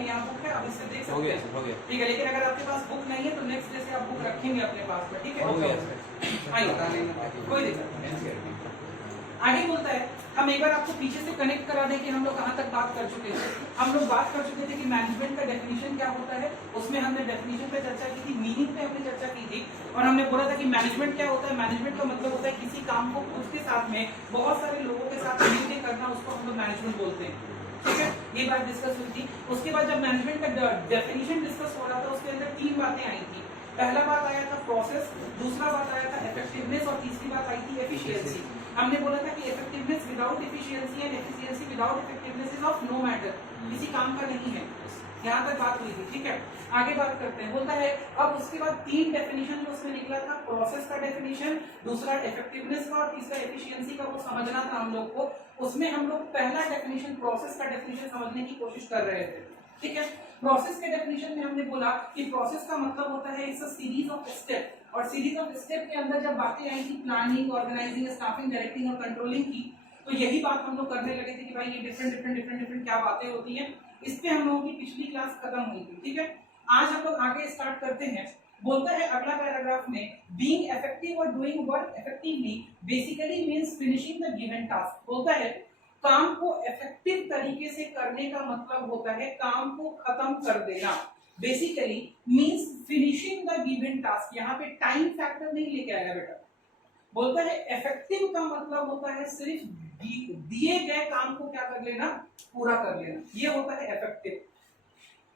में, यहाँ बुक है, आप इससे देख सकते हैं। हो गया। ठीक है, लेकिन अगर आपके पास बुक नहीं है तो नेक्स्ट डे से आप बुक रखेंगे अपने पास में। ठीक है, हो गया। आइए, कोई दिक्कत नहीं। आगे बोलता है, हम एक बार आपको पीछे से कनेक्ट करा दें कि हम लोग कहाँ तक बात कर चुके थे। हम लोग बात कर चुके थे कि मैनेजमेंट का डेफिनेशन क्या होता है, उसमें हमने डेफिनेशन पे चर्चा की थी, मीनिंग पे हमने चर्चा की थी, और हमने बोला था कि मैनेजमेंट क्या होता है। मैनेजमेंट का मतलब होता है किसी काम को खुद के साथ में बहुत सारे लोगों के साथ मिलकर करना, उसको हम लोग मैनेजमेंट बोलते हैं। ठीक है, ये बात डिस्कस हुई थी। उसके बाद जब मैनेजमेंट का डेफिनेशन डिस्कस हो रहा था, उसके अंदर 3 बातें आई थी। पहला बात आया था प्रोसेस, दूसरा बात आया था इफेक्टिवनेस, और तीसरी बात आई थी एफिशिएंसी। हमने बोला था कि effectiveness without efficiency and efficiency without effectiveness is of no matter, किसी काम का नहीं है। यहाँ तक बात हुई थी। ठीक है, आगे बात करते हैं। बोलता है अब उसके बाद 3 डेफिनेशन जो उसमें निकला था, प्रोसेस का डेफिनेशन, दूसरा इफेक्टिवनेस का, और तीसरा एफिशिएंसी का, वो समझना था हम लोग को। उसमें हम लोग पहला डेफिनेशन प्रोसेस का डेफिनेशन समझने की कोशिश कर रहे थे। ठीक है, प्रोसेस के डेफिनेशन में हमने बोला कि प्रोसेस का मतलब होता है it's a series of step, और सीरीज ऑफ स्टेप के अंदर जब बातें आई थी प्लानिंग, ऑर्गेनाइजिंग, स्टाफिंग, डायरेक्टिंग और कंट्रोलिंग की, तो यही बात हम लोग करने लगे थे कि भाई ये डिफरेंट क्या बातें होती हैं। इस पे हम लोगों की पिछली क्लास खत्म हुई थी। ठीक है, आज हम लोग आगे स्टार्ट करते हैं। बोलता है अगला पैराग्राफ में, बीइंग इफेक्टिव और doing work effectively basically means finishing the given task. बोलता है काम को इफेक्टिव तरीके से करने का मतलब होता है काम को खत्म कर देना। Basically means finishing the given task. यहाँ पे टाइम फैक्टर नहीं लेके आएगा बेटा। बोलता है इफेक्टिव का मतलब होता है सिर्फ दिए गए काम को क्या कर लेना, पूरा कर लेना, ये होता है effective.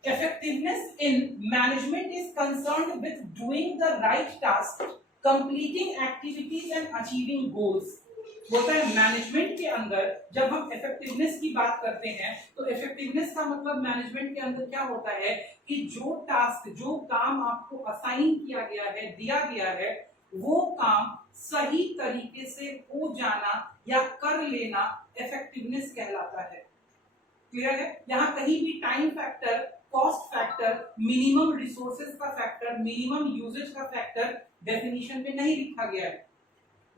Effectiveness in management is concerned with doing the right task, completing activities and achieving goals. बोलता है मैनेजमेंट के अंदर जब हम इफेक्टिवनेस की बात करते हैं तो इफेक्टिवनेस का मतलब मैनेजमेंट के अंदर क्या होता है कि जो टास्क, जो काम आपको असाइन किया गया है, दिया गया है, वो काम सही तरीके से हो जाना या कर लेना इफेक्टिवनेस कहलाता है। क्लियर है? यहाँ कहीं भी time factor, cost factor, minimum resources का फैक्टर, मिनिमम यूजेज का फैक्टर डेफिनेशन में नहीं लिखा गया है।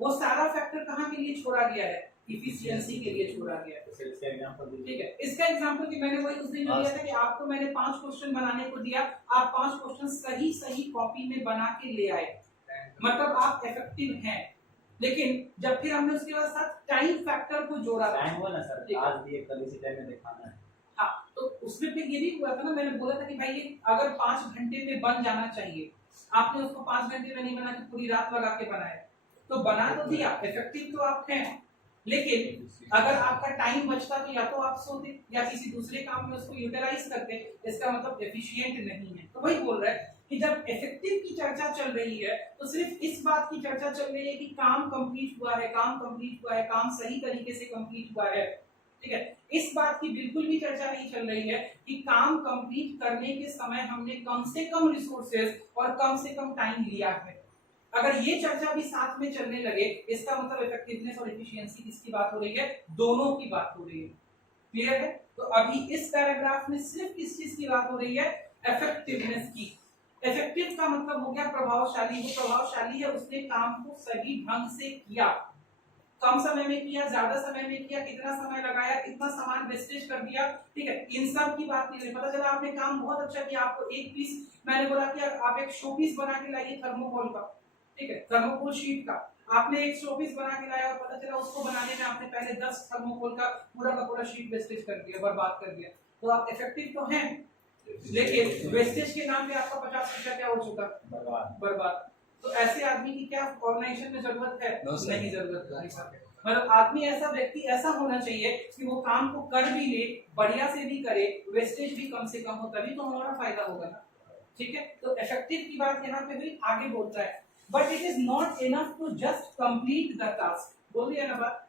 वो सारा फैक्टर कहाँ के लिए छोड़ा गया है? इफिशियंसी के लिए छोड़ा गया है। ठीक है, इसका एग्जांपल कि मैंने वही उस दिन दिया था कि आपको मैंने 5 क्वेश्चन बनाने को दिया, आप 5 क्वेश्चन सही कॉपी में बना के ले आए, मतलब आप इफेक्टिव हैं। लेकिन जब फिर हमने उसके बाद साथ टाइम फैक्टर को जोड़ा, टाइम हुआ ना सर, आज दिए कल इसी टाइम में दिखाना है। हाँ, तो उसमें फिर ये भी हुआ था ना, मैंने बोला था कि भाई ये अगर 5 घंटे में बन जाना चाहिए, आपने उसको 5 घंटे में नहीं बना के पूरी रात लगा के बनाया, तो बना तो दिया, इफेक्टिव तो आप हैं। लेकिन अगर आपका टाइम बचता तो या तो आप सोते या किसी दूसरे काम में उसको यूटिलाइज करते, इसका मतलब एफिशिएंट नहीं है। तो वही बोल रहा है कि जब इफेक्टिव की चर्चा चल रही है तो सिर्फ इस बात की चर्चा चल रही है कि काम कंप्लीट हुआ है, काम कंप्लीट हुआ है, काम सही तरीके से कंप्लीट हुआ है। ठीक है, इस बात की बिल्कुल भी चर्चा नहीं चल रही है कि काम कंप्लीट करने के समय हमने कम से कम रिसोर्सेज और कम से कम टाइम लिया है। अगर ये चर्चा भी साथ में चलने लगे, इसका मतलब इफेक्टिवनेस और एफिशिएंसी किसकी बात हो रही है? दोनों की बात हो रही है। क्लियर है? तो अभी इस पैराग्राफ में सिर्फ किस चीज की बात हो रही है? इफेक्टिवनेस की। इफेक्टिव का मतलब हो गया प्रभावशाली। वो प्रभावशाली है, उसने काम को सही ढंग से किया, कम समय में किया, ज्यादा समय में किया, कितना समय लगाया, कितना सामान वेस्टेज कर दिया। ठीक है, इन सब की बात नहीं। पता चला आपने काम बहुत अच्छा किया, आपको एक पीस, मैंने बोला कि आप एक शो पीस बना के लाइए थर्मोकोल का, ठीक है, थर्मोकोल शीट का, आपने एक शो पीस बना के लाया और पता चला उसको बनाने में आपने पहले 10 थर्मोकोल का पूरा शीट वेस्टेज कर दिया, बर्बाद कर दिया। तो आप इफेक्टिव तो हैं, लेकिन वेस्टेज के नाम पे आपका 50% क्या हो चुका? बर्बाद। तो ऐसे आदमी की क्या ऑर्गेनाइजेशन में जरूरत है? नहीं जरूरत है। मतलब आदमी, ऐसा व्यक्ति ऐसा होना चाहिए कि वो काम को कर भी ले, बढ़िया से भी करे, वेस्टेज भी कम से कम हो, तभी तो हमारा फायदा होगा ना। ठीक है, तो इफेक्टिव की बात यहाँ पे हुई। आगे बोलता है but it is not enough to just complete the task. बोल दिया ना बात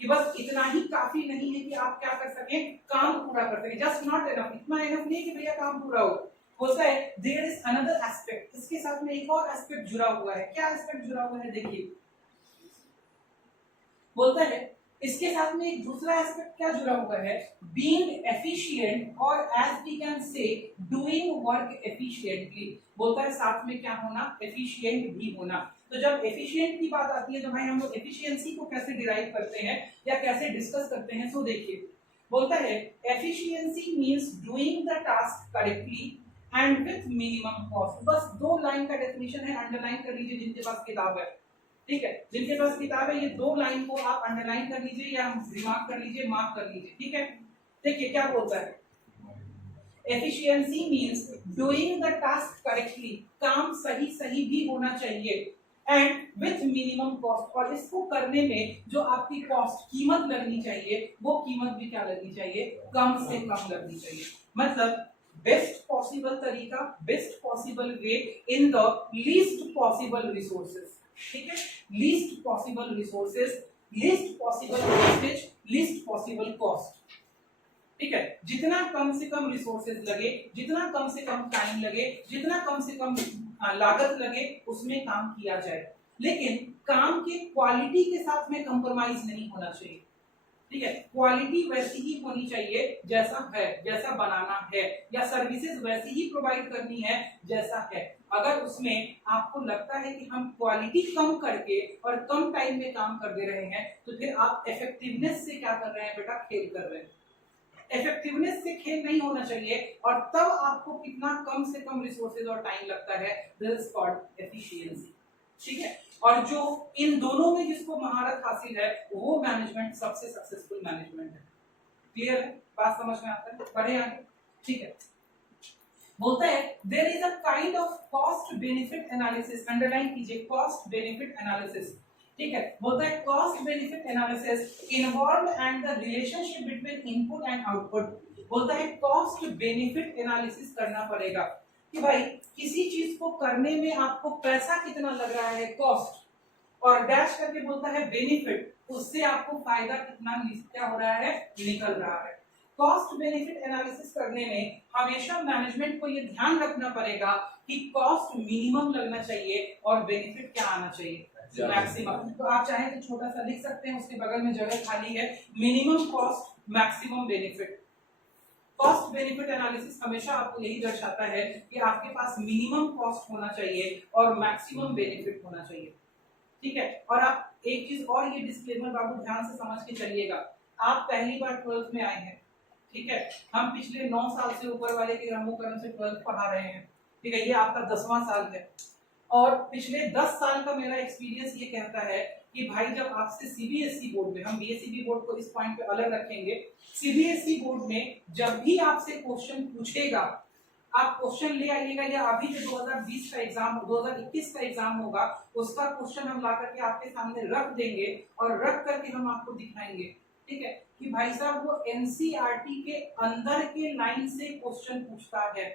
कि बस इतना ही काफी नहीं है कि आप क्या कर सकें, काम पूरा कर सकें। जस्ट नॉट इनफ, इतना इनफ नहीं कि भैया काम पूरा हो। होता है देयर इज अनदर एस्पेक्ट, इसके साथ में एक और एस्पेक्ट जुड़ा हुआ है। क्या एस्पेक्ट जुड़ा हुआ है? देखिए, बोलता है इसके साथ में एक दूसरा एस्पेक्ट क्या जुड़ा हुआ है? बीइंग एफिशिएंट, और as we can say doing work efficiently. बोलता है साथ में क्या होना? एफिशिएंट भी होना। तो जब एफिशिएंट की बात आती है तो भाई हम लोग एफिशिएंसी को कैसे डिराइव करते हैं या कैसे डिस्कस करते हैं, सो देखिए बोलता है efficiency means doing the task correctly and with minimum cost. बस 2 लाइन का डेफिनेशन है, अंडरलाइन कर लीजिए जिनके पास किताब है, ठीक है, जिनके पास किताब है ये 2 लाइन को आप अंडरलाइन कर लीजिए या रिमार्क कर लीजिए, मार्क कर लीजिए, ठीक है। देखिए क्या बोलता है, efficiency means doing the task correctly, काम सही सही भी होना चाहिए, एंड विथ मिनिमम कॉस्ट, और इसको करने में जो आपकी कॉस्ट कीमत लगनी चाहिए वो कीमत भी क्या लगनी चाहिए, कम से कम लगनी चाहिए। मतलब बेस्ट पॉसिबल तरीका, best possible way in the least possible resources, ठीक है, least possible resources, least possible wastage, least possible cost, ठीक है। जितना कम से कम रिसोर्सेज लगे, जितना कम से कम टाइम लगे, जितना कम से कम लागत लगे उसमें काम किया जाए, लेकिन काम के क्वालिटी के साथ में कंप्रोमाइज नहीं होना चाहिए, ठीक है। क्वालिटी वैसी ही होनी चाहिए जैसा है, जैसा बनाना है, या सर्विसेज वैसी ही प्रोवाइड करनी है जैसा है। अगर उसमें आपको लगता है कि हम क्वालिटी कम करके और कम टाइम में काम कर दे रहे हैं तो फिर आप इफेक्टिवनेस से क्या कर रहे हैं बेटा, खेल कर रहे हैं। इफेक्टिवनेस से खेल नहीं होना चाहिए, और तब आपको कितना कम से कम रिसोर्सेज और टाइम लगता है, दिस इज कॉल्ड एफिशिएंसी, ठीक है। और जो इन दोनों में जिसको महारत हासिल है वो मैनेजमेंट सबसे सक्सेसफुल मैनेजमेंट है। क्लियर है, बात समझ में आता है, बढ़े आगे, ठीक है। बोलता है there is a kind of cost benefit analysis, underline कीजिए कॉस्ट बेनिफिट एनालिसिस, ठीक है। बोलता है cost benefit analysis involve and the relationship between input and output. बोलता है कॉस्ट बेनिफिट एनालिसिस करना पड़ेगा कि भाई किसी चीज को करने में आपको पैसा कितना लग रहा है, कॉस्ट, और डैश करके बोलता है बेनिफिट, उससे आपको फायदा कितना क्या हो रहा है, निकल रहा है। कॉस्ट बेनिफिट एनालिसिस करने में हमेशा मैनेजमेंट को ये ध्यान रखना पड़ेगा कि कॉस्ट मिनिमम लगना चाहिए और बेनिफिट क्या आना चाहिए, मैक्सिमम। तो आप चाहे तो छोटा सा लिख सकते हैं, उसके बगल में जगह खाली है, minimum cost maximum benefit. Cost benefit analysis हमेशा आपको यही दर्शाता है कि आपके पास मिनिमम कॉस्ट होना चाहिए और मैक्सिमम बेनिफिट होना चाहिए, ठीक है। और आप एक चीज और, ये डिस्क्लेमर बाबू ध्यान से समझ के चलिएगा, आप पहली बार 12th में आए हैं, ठीक है, हम पिछले 9 साल से ऊपर वाले के रमोकरम से 12th पढ़ा रहे हैं, ठीक है, ये आपका 10वां साल है, और पिछले 10 साल का मेरा एक्सपीरियंस ये कहता है कि भाई जब आपसे सीबीएसई बोर्ड में, हम बीएसईबी बोर्ड को इस पॉइंट पे अलग रखेंगे, सीबीएसई बोर्ड में जब भी आपसे क्वेश्चन पूछेगा, आप क्वेश्चन ले आइएगा, या अभी जो 2020 का एग्जाम, 2021 का एग्जाम होगा उसका क्वेश्चन हम ला करके आपके सामने रख देंगे और रख करके हम आपको दिखाएंगे, ठीक है, कि भाई साहब वो एनसीईआरटी के अंदर के लाइन से क्वेश्चन पूछता है।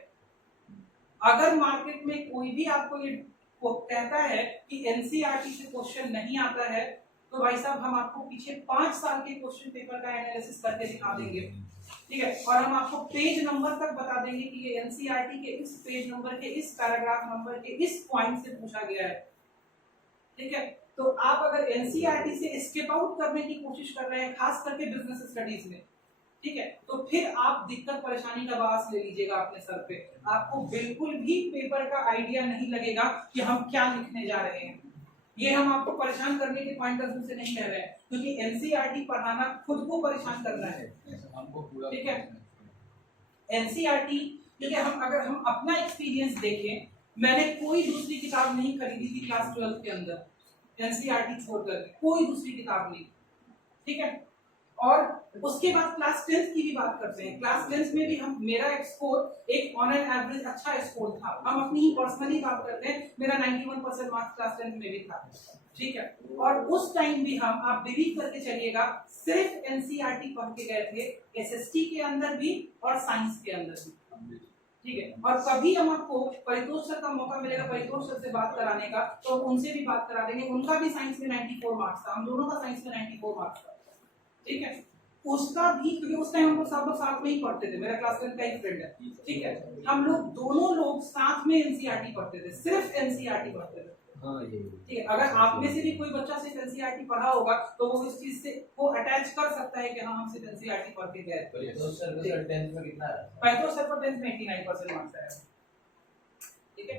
अगर मार्केट में कोई भी आपको ये कहता है कि एनसीईआरटी से क्वेश्चन नहीं आता है, तो भाई साहब हम आपको पीछे 5 साल के क्वेश्चन पेपर का एनालिसिस करके दिखा देंगे, ठीक है, और हम आपको पेज नंबर तक बता देंगे कि ये एनसीईआरटी के इस पेज नंबर के इस पैराग्राफ नंबर के इस पॉइंट से पूछा गया है, ठीक है। तो आप अगर एनसीईआरटी से स्किप आउट करने की कोशिश कर रहे हैं, खास करके बिजनेस स्टडीज में, ठीक है, तो फिर आप दिक्कत परेशानी का बास ले लीजिएगा अपने सर पे, आपको बिल्कुल भी पेपर का आइडिया नहीं लगेगा कि हम क्या लिखने जा रहे हैं। ये हम आपको परेशान करने के पॉइंट ऑफ व्यू से नहीं कह रहे हैं, क्योंकि एनसीईआरटी पढ़ाना खुद को परेशान करना है, ठीक है। एनसीईआरटी, क्योंकि हम अपना एक्सपीरियंस देखें, मैंने कोई दूसरी किताब नहीं खरीदी थी क्लास 12 के अंदर, एनसीईआरटी छोड़कर कोई दूसरी किताब नहीं, ठीक है। और उसके बाद क्लास 10th की भी बात करते हैं, क्लास 10th में भी हम, मेरा एक स्कोर एक ऑन एन एवरेज अच्छा स्कोर था, हम अपनी ही पर्सनली बात करते हैं, मेरा 91% मार्क्स क्लास 10th में भी था, ठीक है। और उस टाइम भी हम, आप बिलीव करके चलिएगा, सिर्फ एनसीईआरटी पढ़ के गए थे, एसएसटी के अंदर भी और साइंस के अंदर भी, ठीक है। और कभी हम आपको परितोष सर का मौका मिलेगा परितोष सर से बात कराने का, तो उनसे भी बात करा देंगे, उनका भी साइंस में 94 मार्क्स था, हम दोनों का साइंस में 94 मार्क्स था, ठीक है। उसका भी, क्योंकि उस टाइम हम लोग सब लोग साथ में ही पढ़ते थे, मेरा क्लास 10 का एक फ्रेंड है, ठीक है, हम लोग दोनों लोग साथ में एनसीईआरटी पढ़ते थे, सिर्फ एनसीईआरटी पढ़ते थे, हाँ, ठीक है। अगर आप में से भी कोई बच्चा सिर्फ एनसीईआरटी पढ़ा होगा तो वो इस चीज से को अटैच कर सकता है कि हाँ हम सिर्फ एनसीईआरटी पढ़ के गए। तो सर 10th में कितना है? पैतो सर पर 10th में 89% मार्क्स आया, ठीक है।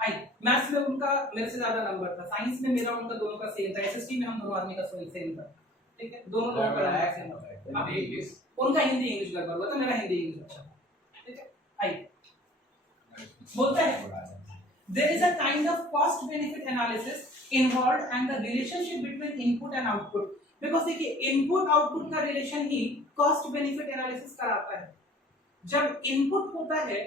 आई मैथ्स में उनका मेरे से ज्यादा नंबर था, साइंस में मेरा उनका दोनों का सेम था, एसएसटी में हम दोनों आदमी का सेम था, ठीक है, दोनों लोगों का हिंदी इंग्लिश, उनका हिंदी इंग्लिश गड़बड़ हुआ था, मेरा हिंदी इंग्लिश अच्छा, ठीक है। आइए बोलता है there is a kind of cost benefit analysis involved and the relationship between input and output, because देखिए इनपुट आउटपुट का रिलेशन ही कॉस्ट बेनिफिट एनालिसिस कराता है। जब इनपुट होता है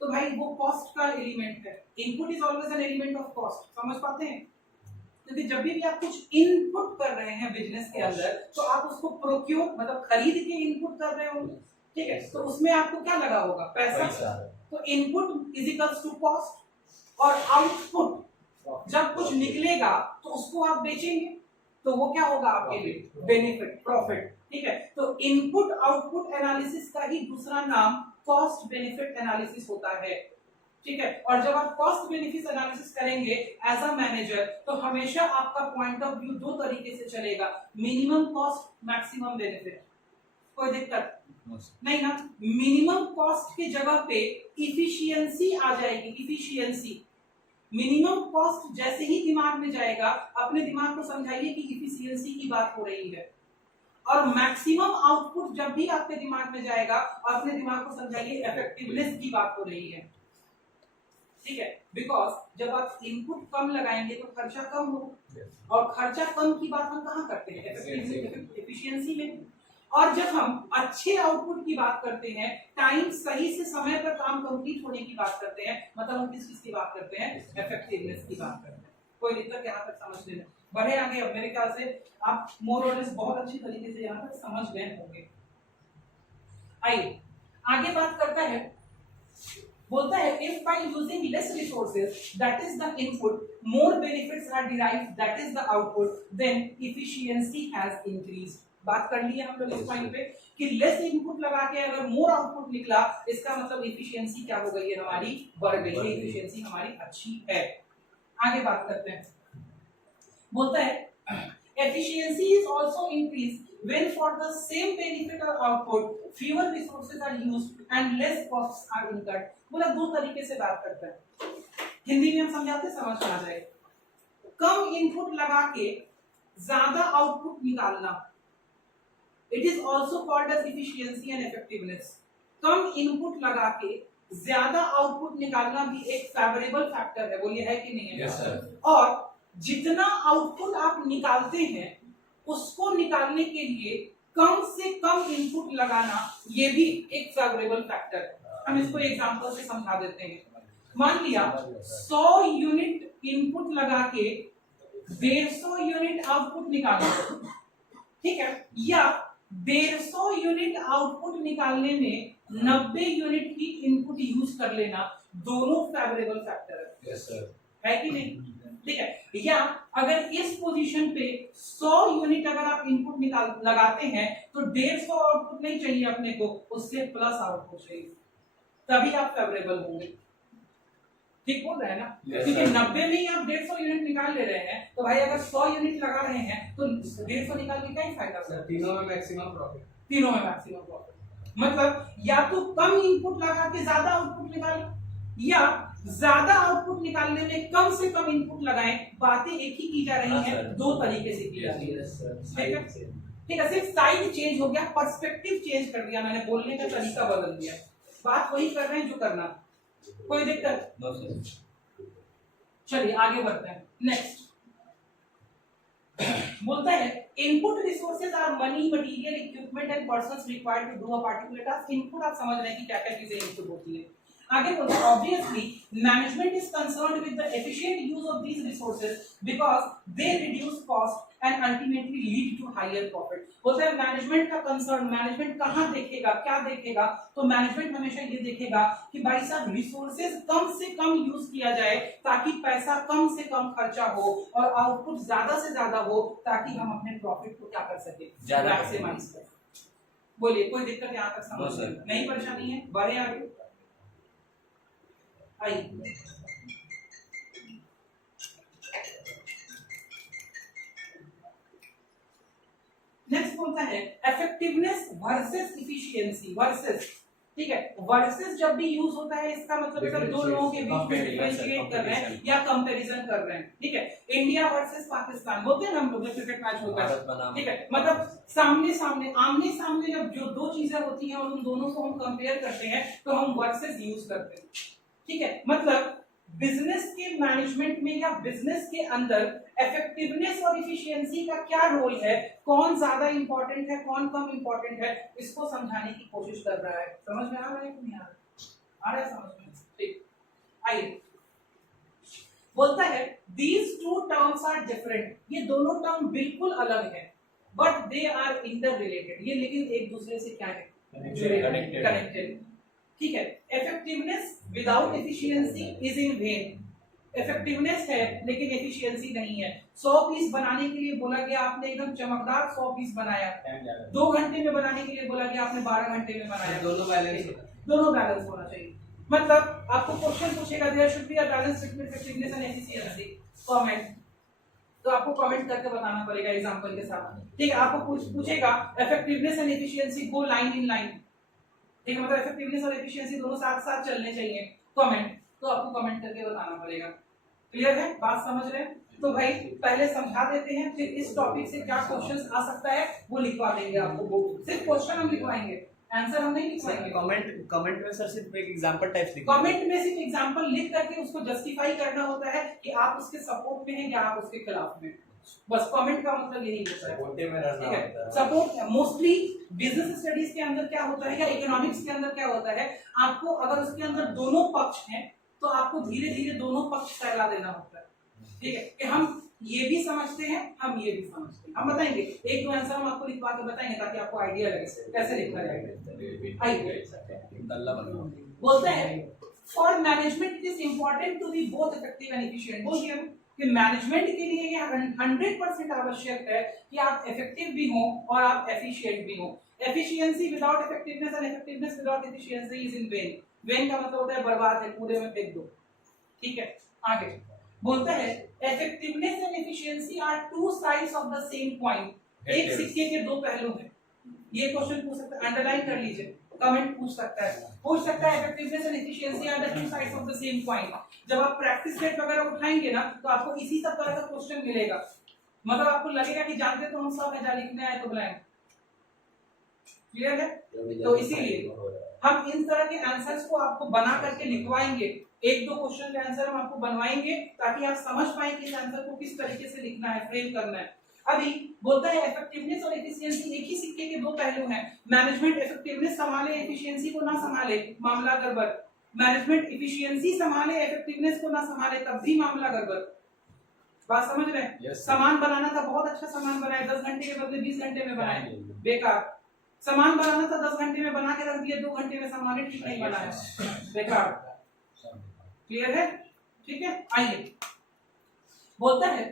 तो भाई वो कॉस्ट का एलिमेंट है, input is always an element of cost, समझ पाते हैं? क्योंकि जब भी आप कुछ इनपुट कर रहे हैं बिजनेस के अंदर तो आप उसको प्रोक्योर मतलब खरीद के इनपुट कर रहे हो, ठीक है, तो उसमें आपको क्या लगा होगा, पैसा। तो input is equals to cost, और आउटपुट जब कुछ निकलेगा तो उसको आप बेचेंगे तो वो क्या होगा आपके लिए, बेनिफिट, प्रॉफिट, ठीक है। तो इनपुट आउटपुट एनालिसिस का ही दूसरा नाम कॉस्ट बेनिफिट एनालिसिस होता है, ठीक है। और जब आप कॉस्ट बेनिफिट एनालिसिस करेंगे एज अ मैनेजर तो हमेशा आपका पॉइंट ऑफ व्यू दो तरीके से चलेगा, मिनिमम कॉस्ट मैक्सिमम बेनिफिट। कोई दिक्कत नहीं ना, मिनिमम कॉस्ट की जगह पे इफिशियंसी आ जाएगी, इफिशियंसी। मिनिमम कॉस्ट जैसे ही दिमाग में जाएगा अपने दिमाग को समझाइए कि इफिशियंसी की बात हो रही है, और मैक्सिमम आउटपुट जब भी आपके दिमाग में जाएगा अपने दिमाग को समझाइए इफेक्टिवनेस की बात हो रही है, ठीक है। बिकॉज जब आप इनपुट कम लगाएंगे तो खर्चा कम हो, और खर्चा कम की बात हम कहाँ करते हैं, एफिशिएंसी में। और जब हम अच्छे आउटपुट की बात करते हैं, टाइम सही से समय पर काम कंप्लीट होने की बात करते हैं, मतलब हम किस चीज की बात करते हैं, इफेक्टिवनेस की बात करते हैं। कोई दिक्कत यहाँ तक समझने में? बढ़े आगे, अब मेरे ख्याल से आप मोर और लेस बहुत अच्छी तरीके से यहाँ तक समझ गए होंगे। आइए आगे बात करता है, बोलता है if by using less resources that is the input more benefits are derived that is the output then efficiency has increased। बात कर ली है हम लोग इस पॉइंट पे कि लेस इनपुट लगा के अगर मोर आउटपुट निकला इसका मतलब एफिशिएंसी क्या हो गई है, हमारी बढ़ गई है, एफिशिएंसी हमारी अच्छी है। आगे बात करते हैं, बोलता है efficiency is also increased when for the same benefit or output fewer resources are used and less costs are incurred। बोला दो तरीके से बात करता है, हिंदी में हम समझाते समझ में आ जाए। कम इनपुट लगा के ज्यादा आउटपुट निकालना, it is also called as efficiency and effectiveness. कम इनपुट लगा के ज्यादा आउटपुट निकालना भी एक फेवरेबल फैक्टर है, बोलिए है कि नहीं है? yes, sir। और जितना आउटपुट आप निकालते हैं उसको निकालने के लिए कम से कम इनपुट लगाना ये भी एक फेवरेबल फैक्टर है। हम इसको एग्जांपल से समझा देते हैं। मान लिया 100 यूनिट इनपुट लगा के 150 यूनिट आउटपुट निकालना, ठीक है, या 150 यूनिट आउटपुट निकालने में 90 यूनिट की इनपुट यूज कर लेना, दोनों फेवरेबल फैक्टर है, yes, sir। है कि नहीं? ठीक है। या अगर इस पोजीशन पे 100 यूनिट अगर आप इनपुट निकाल लगाते हैं तो 150 आउटपुट नहीं चाहिए अपने को, उससे प्लस आउटपुट चाहिए, तभी आप फेवरेबल होंगे। ठीक बोल रहे हैं ना? yes, क्योंकि sir। 90 में ही आप 150 यूनिट निकाल ले रहे हैं तो भाई अगर 100 यूनिट लगा रहे हैं तो 150 निकाल के क्या ही फायदा सर? तीनों में मैक्सिमम प्रॉफिट, तीनों में मैक्सिमम प्रॉफिट। मतलब या तो कम इनपुट लगा के ज्यादा आउटपुट निकालें, या ज्यादा आउटपुट निकालने में कम से कम इनपुट लगाएं। बातें एक ही की जा रही हैं, दो तरीके से की जा रही है, ठीक है? ठीक है, सिर्फ साइड चेंज हो गया, पर्सपेक्टिव चेंज कर दिया मैंने, बोलने का तरीका बदल दिया, बात वही कर रहे हैं जो करना। कोई दिक्कत? चलिए आगे बढ़ते हैं। नेक्स्ट बोलता है input resources are money, material, equipment and persons required to do a particular task. Input आप समझ रहे हैं कि क्या क्या चीजें इनपुट होती है। आगे बोलता है obviously management is concerned with the efficient use of these resources because they reduce cost and ultimately lead to higher profit. बोलता है मैनेजमेंट का कंसर्न, मैनेजमेंट कहां देखेगा, क्या देखेगा? तो मैनेजमेंट हमेशा ये देखेगा कि भाई साहब रिसोर्सेज कम से कम यूज किया जाए ताकि पैसा कम से कम खर्चा हो और आउटपुट ज्यादा से ज्यादा हो ताकि हम अपने प्रॉफिट को क्या कर सके, मैक्सिमाइज कर सके। बोलिए कोई दिक्कत यहाँ तक समझ नहीं, परेशानी है? बढ़े आगे। नेक्स्ट बोलता है इफेक्टिवनेस वर्सेस इफिशियंसी वर्सेस ठीक है। वर्सेस जब भी यूज होता है इसका मतलब है दो लोगों के बीच में डिफरेंशिएट कर रहे हैं या कंपैरिजन कर रहे हैं, ठीक है। इंडिया वर्सेस पाकिस्तान बोलते हैं ना हम लोग, क्रिकेट मैच होता है, ठीक है, मतलब सामने सामने आमने सामने जब जो दो चीजें होती हैं और उन दोनों को हम कंपेयर करते हैं तो हम वर्सेस यूज करते हैं, ठीक है। मतलब बिजनेस के मैनेजमेंट में या बिजनेस के अंदर इफेक्टिवनेस और इफिशियंसी का क्या रोल है, कौन ज्यादा इंपॉर्टेंट है कौन कम इंपॉर्टेंट है, इसको समझाने की कोशिश कर रहा है। समझ में आ रहा है कि नहीं आ रहा है समझ में? ठीक, आइए। बोलता है these two terms are different, ये दोनों टर्म बिल्कुल अलग है, but they are inter related, ये लेकिन एक दूसरे से क्या है, कनेक्टेड, ठीक है। Effectiveness without efficiency is in when, effectiveness है लेकिन एफिशिएंसी नहीं है। 100 पीस बनाने के लिए बोला गया आपने एकदम चमकदार 100 पीस बनाया, 2 घंटे में बनाने के लिए बोला गया आपने 12 घंटे में बनाया, दोनों बैलेंस होना चाहिए। मतलब आपको क्वेश्चन पूछेगा there should be a balance between effectiveness and efficiency, comment, तो आपको कमेंट करके बताना पड़ेगा एग्जांपल के साथ, ठीक है। आपको पूछेगा effectiveness and efficiency go line in line, ठीक है, मतलब इफेक्टिवनेस और एफिशिएंसी दोनों साथ साथ चलने चाहिए, कमेंट, तो आपको कमेंट करके बताना पड़ेगा। क्लियर है, बात समझ रहे हैं? तो भाई पहले समझा देते हैं, फिर इस टॉपिक से क्या क्वेश्चंस आ सकता है वो लिखवा देंगे आपको, सिर्फ क्वेश्चन हम लिखवाएंगे, आंसर हम नहीं लिखवाएंगे। कमेंट में सर सिर्फ एक एग्जांपल टाइप लिखिए, कमेंट में सिर्फ एग्जांपल लिख करके उसको जस्टिफाई करना होता है कि आप उसके सपोर्ट में हैं या आप उसके खिलाफ में, बस कमेंट का मतलब यही होता है, ठीक है। सपोर्ट मोस्टली बिजनेस स्टडीज के अंदर क्या होता है या इकोनॉमिक्स के अंदर क्या होता है, आपको अगर उसके अंदर दोनों पक्ष हैं तो आपको धीरे धीरे दोनों पक्ष फैला देना होता है, ठीक है, कि हम ये भी समझते हैं हम ये भी समझते हैं। हम बताएंगे एक दो आंसर हम आपको लिखवा के बताएंगे ताकि आपको आइडिया लगे कैसे लिखना जाएगा। आइए, बोलते हैं for management it is important to be both effective and efficient, बोल दिया कि मैनेजमेंट के लिए ये 100% आवश्यक है कि आप इफेक्टिव भी हो और आप एफिशिएंट भी हो। Efficiency without effectiveness and effectiveness without efficiency is in when, when का मतलब होता है बर्बाद है, कूड़े में फेंक दो, ठीक है। आगे बोलता है effectiveness and efficiency are two sides of the same point, एक सिक्के के दो पहलू हैं। ये क्वेश्चन पूछ सकता है, अंडरलाइन कर लीजिए, कमेंट पूछ सकता है effectiveness and efficiency are the two sides of the same point. जब आप प्रैक्टिस सेट वगैरह उठाएंगे ना तो आपको इसी सब तरह का क्वेश्चन मिलेगा, मतलब आपको लगेगा कि जानते तो हम सब है, जा लिखने आए तो ब्लैंक। क्लियर है? तो इसीलिए हम इन तरह के आंसर्स को आपको बना करके लिखवाएंगे, एक दो क्वेश्चन के आंसर हम आपको बनवाएंगे ताकि आप समझ पाए कि इस आंसर को किस तरीके से लिखना है, फ्रेम करना है। अभी बोलता है इफेक्टिवनेस और एफिशिएंसी एक ही सिक्के के दो पहलू हैं, मैनेजमेंट इफेक्टिवनेस संभाले एफिशिएंसी को ना संभाले मामला गड़बड़, मैनेजमेंट एफिशिएंसी संभाले इफेक्टिवनेस को ना संभाले तब भी मामला गड़बड़। बात समझ रहे हैं? yes, सामान बनाना था, बहुत अच्छा सामान बनाया, 10 घंटे के बदले 20 घंटे में बनाए, बेकार। सामान बनाना था 10 घंटे में बना के रख दिया, 2 घंटे में सामान ठीक नहीं बनाया, बेकार। क्लियर है? ठीक है, आइए। बोलता है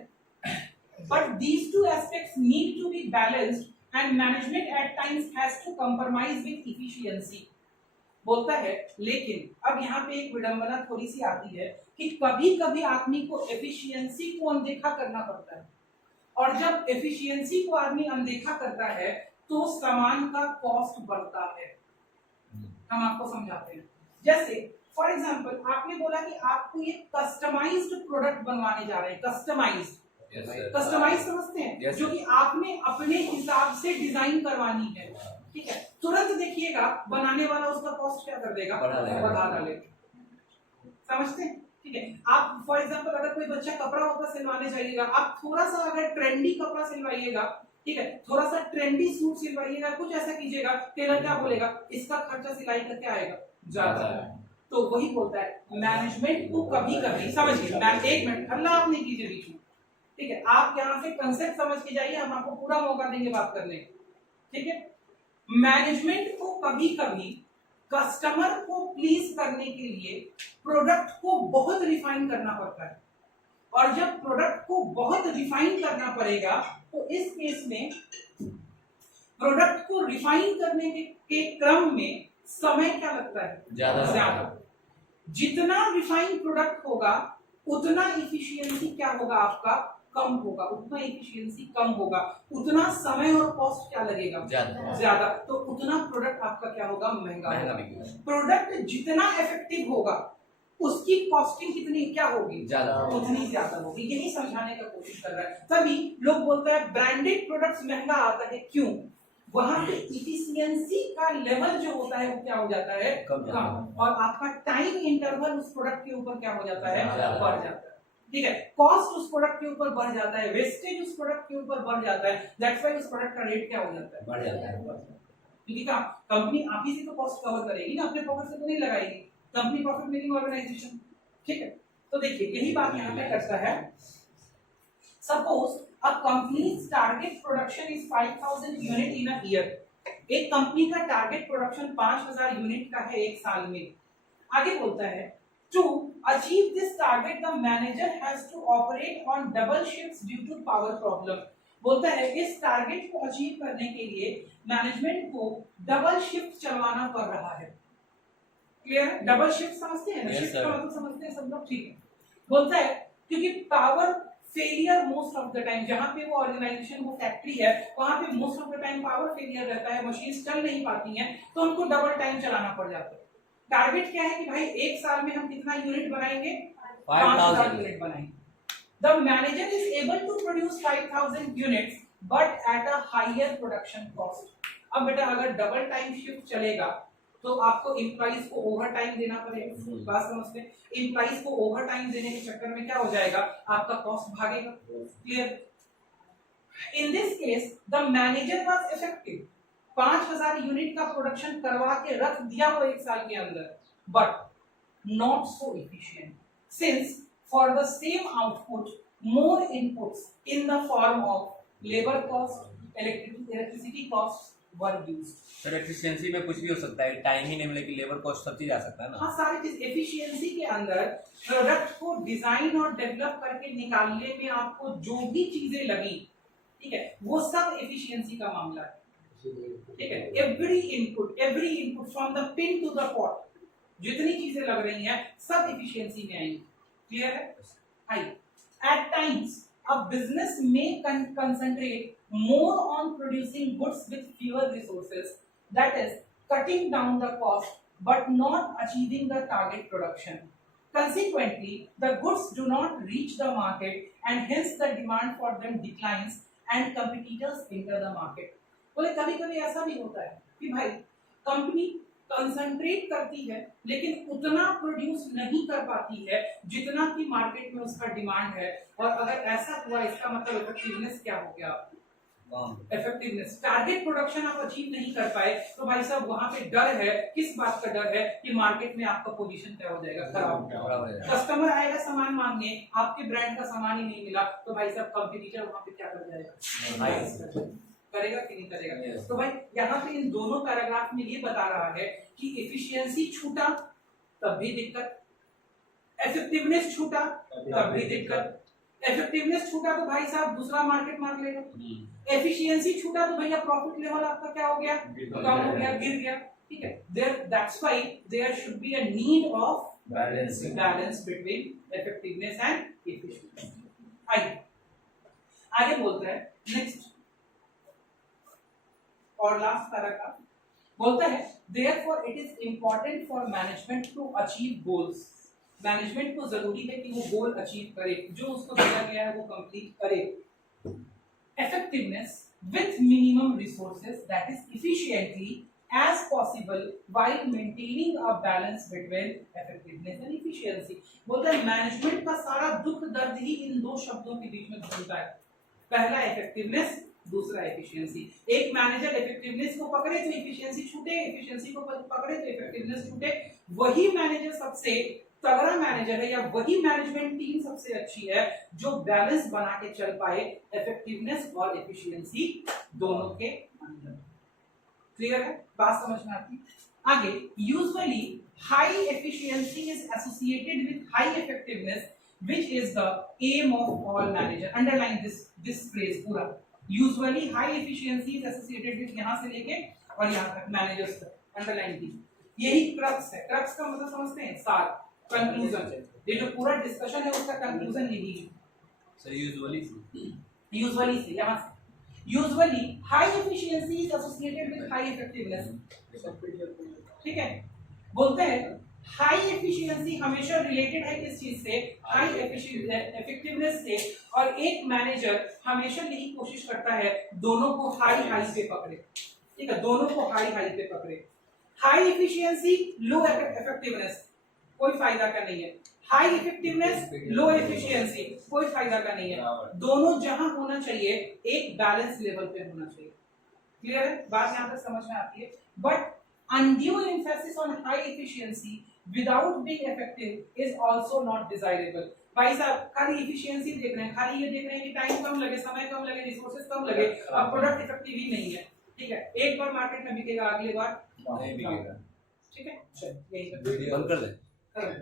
but these two aspects need to be balanced and management at times has to compromise with efficiency। बोलता है लेकिन अब यहाँ पे एक विडंबना थोड़ी सी आती है कि कभी कभी आदमी को एफिशिएंसी को अनदेखा करना पड़ता है, और जब एफिशिएंसी को आदमी अनदेखा करता है तो सामान का कॉस्ट बढ़ता है। हम आपको समझाते हैं, जैसे फॉर एग्जांपल आपने बोला कि आपको ये कस्टमाइज्ड प्रोडक्ट बनवाने जा रहे हैं, कस्टमाइज्ड, कस्टमाइज समझते हैं, yes, जो कि आपने अपने हिसाब से डिजाइन करवानी है, ठीक है। तुरंत देखिएगा बनाने वाला उसका कॉस्ट क्या कर देगा, बढ़ा डालेगा। समझते हैं? ठीक है। आप फॉर एग्जांपल अगर कोई बच्चा कपड़ा वपड़ा सिलवाने जाइएगा, आप थोड़ा सा अगर ट्रेंडी कपड़ा सिलवाइएगा, ठीक है, थोड़ा सा ट्रेंडी सूट सिलवाइएगा, कुछ ऐसा कीजिएगा, टेलर क्या बोलेगा, इसका खर्चा सिलाई का क्या आएगा, ज्यादा है। तो वही बोलता है मैनेजमेंट को कभी कभी, समझिए, एक मिनट हल्ला आप नहीं कीजिए बीच में, ठीक है, आप यहाँ से कंसेप्ट समझ के जाइए, हम आपको पूरा मौका देंगे बात करने, ठीक है। मैनेजमेंट को कभी कभी कस्टमर को प्लीज करने के लिए प्रोडक्ट को बहुत रिफाइन करना पड़ता है, और जब प्रोडक्ट को बहुत रिफाइन करना पड़ेगा तो इस केस में प्रोडक्ट को रिफाइन करने के क्रम में समय क्या लगता है, ज्यादा। जितना रिफाइन प्रोडक्ट होगा उतना इफिशियंसी क्या होगा आपका, कम होगा, उतना एफिशिएंसी कम होगा, उतना समय और कॉस्ट क्या लगेगा ज्यादा, तो उतना प्रोडक्ट आपका क्या होगा, महंगा होगा। प्रोडक्ट जितना इफेक्टिव होगा उसकी कॉस्टिंग कितनी क्या होगी, ज्यादा, उतनी ज्यादा होगी। यही समझाने का कोशिश कर रहा है। तभी लोग बोलते हैं ब्रांडेड प्रोडक्ट्स महंगा आता है, क्यों? वहां पे इफिशियंसी का लेवल जो होता है वो क्या हो जाता है, कम, और आपका टाइम इंटरवल उस प्रोडक्ट के ऊपर क्या हो जाता है, बढ़ जाता है। ठीक है, कॉस्ट उस प्रोडक्ट के ऊपर बढ़ जाता है, वेस्टेज उस प्रोडक्ट के ऊपर बढ़ जाता है, दैट्स व्हाई उस प्रोडक्ट का रेट क्या हो जाता है, बढ़ जाता है। क्योंकि क्या कंपनी आप ही से तो कॉस्ट कवर करेगी ना, अपने पॉकेट से तो नहीं लगाएगी, कंपनी प्रॉफिट मेकिंग ऑर्गेनाइजेशन। ठीक है, तो देखिए यही बात यहाँ पे करता है। Suppose a company's target production is 5000 unit in a year. एक कंपनी का टारगेट प्रोडक्शन 5000 यूनिट का है एक साल में। आगे बोलता है to achieve this target the manager has to operate on double shifts due to power problem. बोलता है इस टारगेट को अचीव करने के लिए मैनेजमेंट को डबल शिफ्ट चलवाना पड़ रहा है। क्लियर? डबल शिफ्ट समझते हैं ना? शिफ्ट का मतलब समझते हैं सब लोग? ठीक है। बोलता है क्योंकि power failure most of the time, जहां पे वो ऑर्गेनाइजेशन वो फैक्ट्री है वहां पे most of the time power failure रहता है, मशीन्स चल नहीं पाती हैं, तो उनको डबल टाइम चलाना पड़ जाता है। टारगेट क्या है कि भाई एक साल में हम कितना यूनिट बनाएंगे, 5000 यूनिट बनाएंगे। The manager is able to produce 5000 units but at a higher production cost. अब बेटा अगर डबल टाइम शिफ्ट चलेगा तो आपको एम्प्लॉइज को ओवर टाइम देना पड़ेगा। बात समझते हैं? एम्प्लॉइज को ओवर टाइम देने के चक्कर में क्या हो जाएगा, आपका कॉस्ट भागेगा। Clear? In this case the manager was effective, 5000 unit का प्रोडक्शन करवा के रख दिया वो एक साल के अंदर, but not so efficient since for the same output more inputs in the form of labour cost, electricity cost were used. Sir efficiency में कुछ भी हो सकता है, टाइम ही नहीं मिले कि लेबर कॉस्ट सब चीज आ सकता है ना। हाँ, सारी चीज एफिशिएंसी के अंदर प्रोडक्ट को डिजाइन और डेवलप करके निकालने में आपको जो भी चीजें लगी, ठीक है, वो सब एफिशिएंसी का मामला है। ठीक है, every input from the pin to the pot, जितनी चीजें लग रही हैं सब एफिशिएंसी में आएंगी। क्लियर है? High at times a business may concentrate more on producing goods with fewer resources, that is cutting down the cost but not achieving the target production. Consequently, the goods do not reach the market and hence the demand for them declines and competitors enter the market. बोले कभी-कभी ऐसा भी होता है कि भाई company concentrate करती है लेकिन उतना प्रोड्यूस नहीं कर पाती है जितना कि मार्केट में उसका डिमांड है, और अगर ऐसा हुआ इसका मतलब इफेक्टिवनेस क्या हो गया, इफेक्टिवनेस, टारगेट प्रोडक्शन आप अचीव नहीं कर पाए, तो भाई साहब वहां पे डर है, किस बात का डर है कि मार्केट में आपका पोजीशन क्या हो जाएगा, खराब हो जाएगा। कस्टमर आएगा सामान मांगने, आपके ब्रांड का सामान ही नहीं मिला, तो भाई साहब कंपटीटर वहां पे क्या कर जाएगा, करेगा कि नहीं करेगा। तो भाई यहाँ पे इन दोनों पैराग्राफ में ये बता रहा है कि एफिशिएंसी छूटा तब भी दिक्कत, इफेक्टिवनेस छूटा तब भी दिक्कत। इफेक्टिवनेस छूटा तो भाई साहब दूसरा मार्केट मार लेगा, एफिशिएंसी छूटा तो भैया प्रॉफिट लेवल आपका क्या हो गया, कम हो गया, गिर गया। ठीक है, that's why there should be a need of balance between effectiveness and efficiency. आगे बोलता है नेक्स्ट और लास्ट पैराग्राफ, बोलता है therefore it is important for management to achieve goals. Management को जरूरी है कि वो गोल अचीव करे, जो उसको दिया गया है वो कंप्लीट करे। Effectiveness with minimum resources, that is efficiently as possible while maintaining a balance between effectiveness and efficiency। बोलता है मैनेजमेंट का सारा दुख दर्द ही इन दो शब्दों के बीच में घूमता है, पहला इफेक्टिवनेस, दूसरा एफिशिएंसी। एक मैनेजर इफेक्टिवनेस को पकड़े तो एफिशिएंसी छूटे, एफिशिएंसी को पकड़े तो इफेक्टिवनेस छूटे, वही मैनेजर सबसे तगड़ा मैनेजर है या वही मैनेजमेंट टीम सबसे अच्छी है जो बैलेंस बना के चल पाए इफेक्टिवनेस और एफिशिएंसी दोनों के अंदर। क्लियर है? बात समझ में आती? आगे usually high efficiency is associated with high effectiveness which is the aim of all manager. Underline this phrase पूरा, usually high efficiency is associated with, यहां से लेके और यहां तक मैनेजर्स तक, अंडरलाइन की यही क्रक्स है। क्रक्स का मतलब समझते हैं, सार, कंक्लूजन। ये जो पूरा डिस्कशन है उसका कंक्लूजन यही है। सर यूजुअली यूजुअली से यहाँ से usually high efficiency is associated with high effectiveness. ठीक है, बोलते हैं हाई एफिशिएंसी हमेशा रिलेटेड है किस चीज से, हाई इफेक्टिवनेस से, और एक मैनेजर हमेशा यही कोशिश करता है दोनों को हाई हाई पे पकड़े। ठीक है, दोनों को हाई हाई पे पकड़े। हाई एफिशिएंसी लो इफेक्टिवनेस कोई फायदा का नहीं है, हाई इफेक्टिवनेस लो एफिशिएंसी कोई फायदा का नहीं है। दोनों जहां होना चाहिए एक बैलेंस लेवल पे होना चाहिए। क्लियर है, बात यहां तक समझ में आती है। But undue emphasis on high efficiency without being effective is also not desirable। भाई साहब खाली efficiency देख रहे हैं, खाली ये देख रहे हैं कि टाइम कम लगे, समय कम लगे, रिसोर्सेज कम लगे, अब प्रोडक्ट इफेक्टिव ही नहीं है। ठीक है, एक बार मार्केट में बिकेगा, अगली बार नहीं बिकेगा। ठीक है, चल यही बंद कर दे। कर